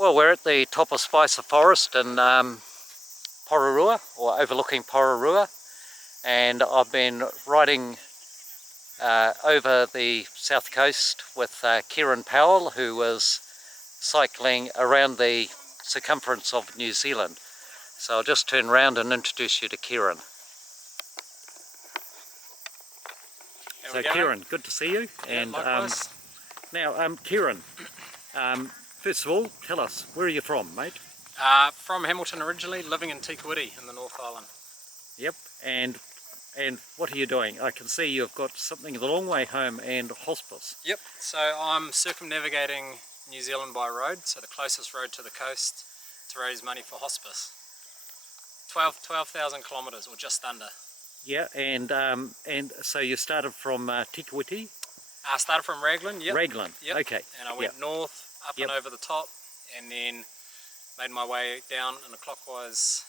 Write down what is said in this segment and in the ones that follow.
Well, we're at the top of Spicer Forest in Pororua, or overlooking Pororua, and I've been riding over the south coast with Kieran Powell, who was cycling around the circumference of New Zealand. So I'll just turn around and introduce you to Kieran. So Kieran, good to see you. Yeah, and likewise. Now, Kieran, first of all, tell us, where are you from, mate? From Hamilton originally, living in Tikawiti in the North Island. Yep, and what are you doing? I can see you've got something the long way home and hospice. Yep, so I'm circumnavigating New Zealand by road, so the closest road to the coast to raise money for hospice. 12,000 kilometres, or just under. Yeah, and so you started from Tikawiti? I started from Raglan, yep. Raglan, yep. Okay. And I went north, up and over the top, and then made my way down in a clockwise.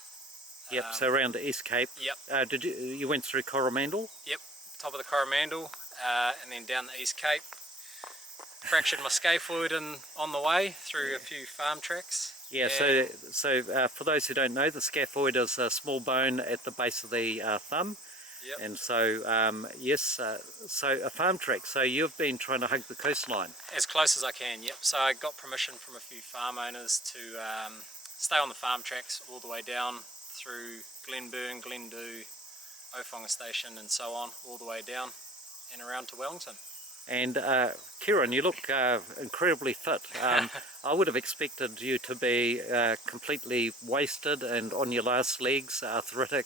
Yep, so around the East Cape. Yep. Did you went through Coromandel? Yep, top of the Coromandel, and then down the East Cape. Fractured my scaphoid on the way through a few farm tracks. Yeah, so for those who don't know, the scaphoid is a small bone at the base of the thumb. Yep. And so, yes, so a farm track. So you've been trying to hug the coastline? As close as I can, yep. So I got permission from a few farm owners to stay on the farm tracks all the way down through Glenburn, Glendhu, Ofonga Station and so on, all the way down and around to Wellington. And Kieran, you look incredibly fit. I would have expected you to be completely wasted and on your last legs, arthritic,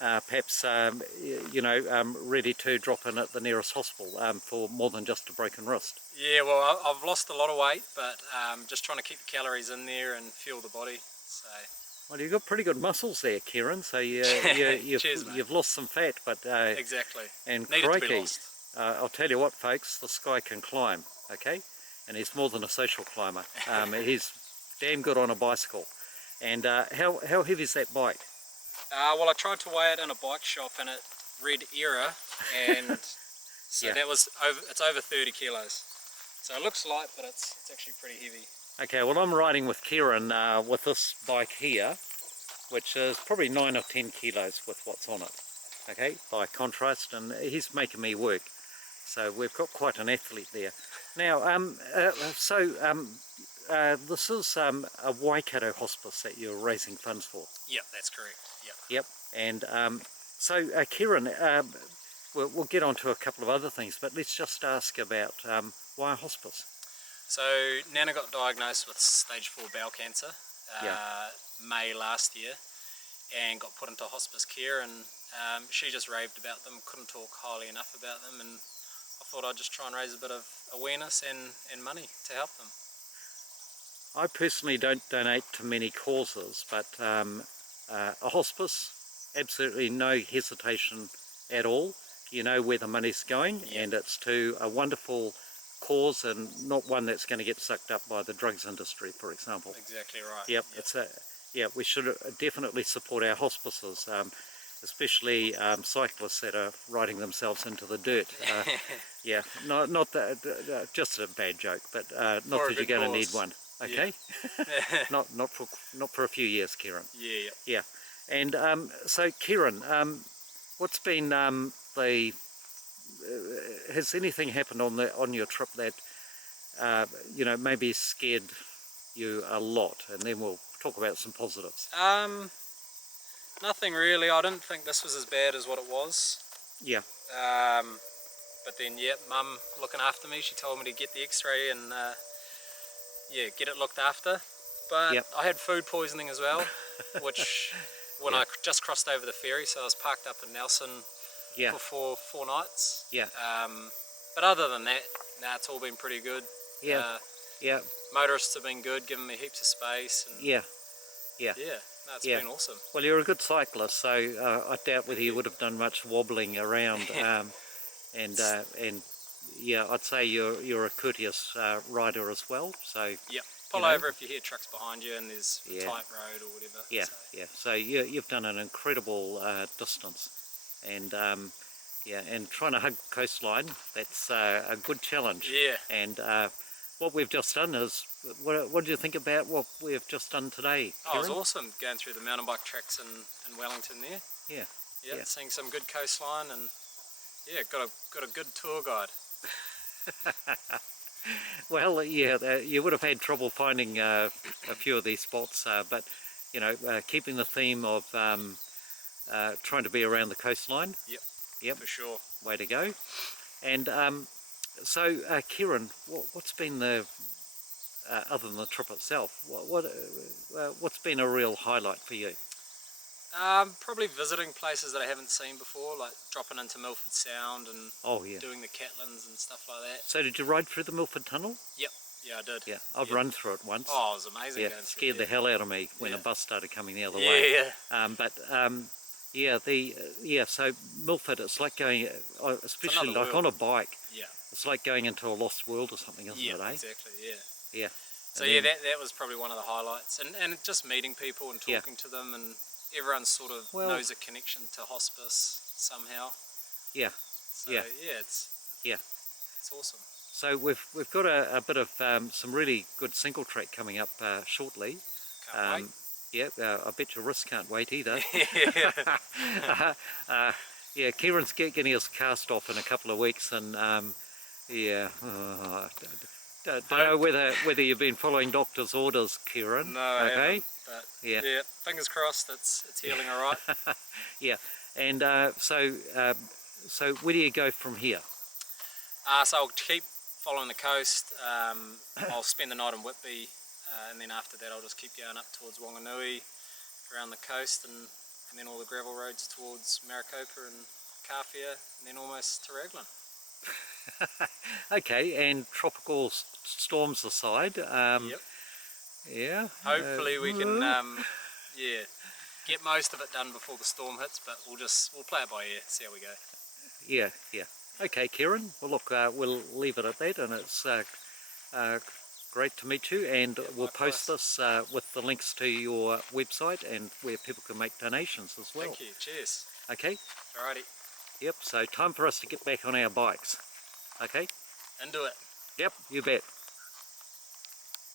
perhaps you know, ready to drop in at the nearest hospital for more than just a broken wrist. Yeah, well, I've lost a lot of weight, but just trying to keep the calories in there and fuel the body. So. Well, you've got pretty good muscles there, Kieran. So you've lost some fat, but exactly. And needed crikey, to be lost. I'll tell you what, folks, this guy can climb, okay? And he's more than a social climber. He's damn good on a bicycle. And how heavy is that bike? Well, I tried to weigh it in a bike shop and it read error, and so that was it's over 30 kilos. So it looks light, but it's actually pretty heavy. Okay, well, I'm riding with Kieran with this bike here, which is probably 9 or 10 kilos with what's on it. Okay, by contrast, and he's making me work. So we've got quite an athlete there. Now, this is a Waikato hospice that you're raising funds for. Yep, that's correct. Yep. Yep. And so, Kieran, we'll get on to a couple of other things, but let's just ask about why hospice. So Nana got diagnosed with stage 4 bowel cancer May last year, and got put into hospice care, and she just raved about them, couldn't talk highly enough about them, and I thought I'd just try and raise a bit of awareness and money to help them. I personally don't donate to many causes, but a hospice, absolutely no hesitation at all. You know where the money's going, and it's to a wonderful cause and not one that's going to get sucked up by the drugs industry, for example. Exactly right. Yep. It's we should definitely support our hospices. Especially cyclists that are riding themselves into the dirt. Yeah, not that, just a bad joke, but not that you're going to need one. Okay, not for a few years, Kieran. Yeah. And so, Kieran, what's been has anything happened on your trip that you know, maybe scared you a lot? And then we'll talk about some positives. Nothing really. I didn't think this was as bad as what it was. Yeah. But then, Mum looking after me, she told me to get the x-ray and get it looked after. But I had food poisoning as well, which when I just crossed over the ferry, so I was parked up in Nelson for four nights. Yeah. But other than that, it's all been pretty good. Yeah. Motorists have been good, giving me heaps of space. And Yeah. No, it's been awesome. Well, you're a good cyclist, so I doubt whether you would have done much wobbling around. And I'd say you're a courteous rider as well. So pull over if you hear trucks behind you and there's a tight road or whatever. So you've done an incredible distance, and and trying to hug coastline, that's a good challenge. And what we've just done is, what do you think about what we've just done today, Oh, it was Kieran? awesome going through the mountain bike tracks in Wellington there. Yeah. Yeah, Yeah. seeing some good coastline and yeah, got a good tour guide. Well, yeah, you would have had trouble finding a few of these spots, but you know, keeping the theme of trying to be around the coastline. Yep. Yep. For sure. Way to go. And so, Kieran, what's been the other than the trip itself? What's been a real highlight for you? Probably visiting places that I haven't seen before, like dropping into Milford Sound and doing the Catlins and stuff like that. So did you ride through the Milford Tunnel? Yep, yeah I did. Yeah, I've run through it once. Oh, it was amazing. Yeah, going through scared the hell out of me when a bus started coming the other way. Yeah. So Milford, it's like going, especially like on a bike. Yeah. It's like going into a lost world or something, isn't it? Eh? Exactly. Yeah. Yeah. So yeah, that was probably one of the highlights, and just meeting people and talking to them, and everyone sort of knows a connection to hospice somehow. Yeah. So yeah, it's awesome. So we've got a bit of some really good single track coming up shortly. Can't wait. Yeah, I bet your wrist can't wait either. Yeah, Kieran's getting his cast off in a couple of weeks, and don't know whether you've been following doctor's orders, Kieran. No, I haven't, but yeah, fingers crossed it's healing all right. Yeah, and so where do you go from here? So I'll keep following the coast. I'll spend the night in Whitby, and then after that I'll just keep going up towards Wanganui, around the coast, and then all the gravel roads towards Maricopa and Kawhia, and then almost to Raglan. Okay, and tropical storms aside, Yep. Yeah. Hopefully we can, get most of it done before the storm hits, but we'll play it by ear, see how we go. Yeah. Okay, Kieran. Well, look, we'll leave it at that, and it's great to meet you, and we'll post this with the links to your website and where people can make donations as well. Thank you. Cheers. Okay. Alrighty. Yep. So time for us to get back on our bikes. Okay. Into it. Yep. You bet.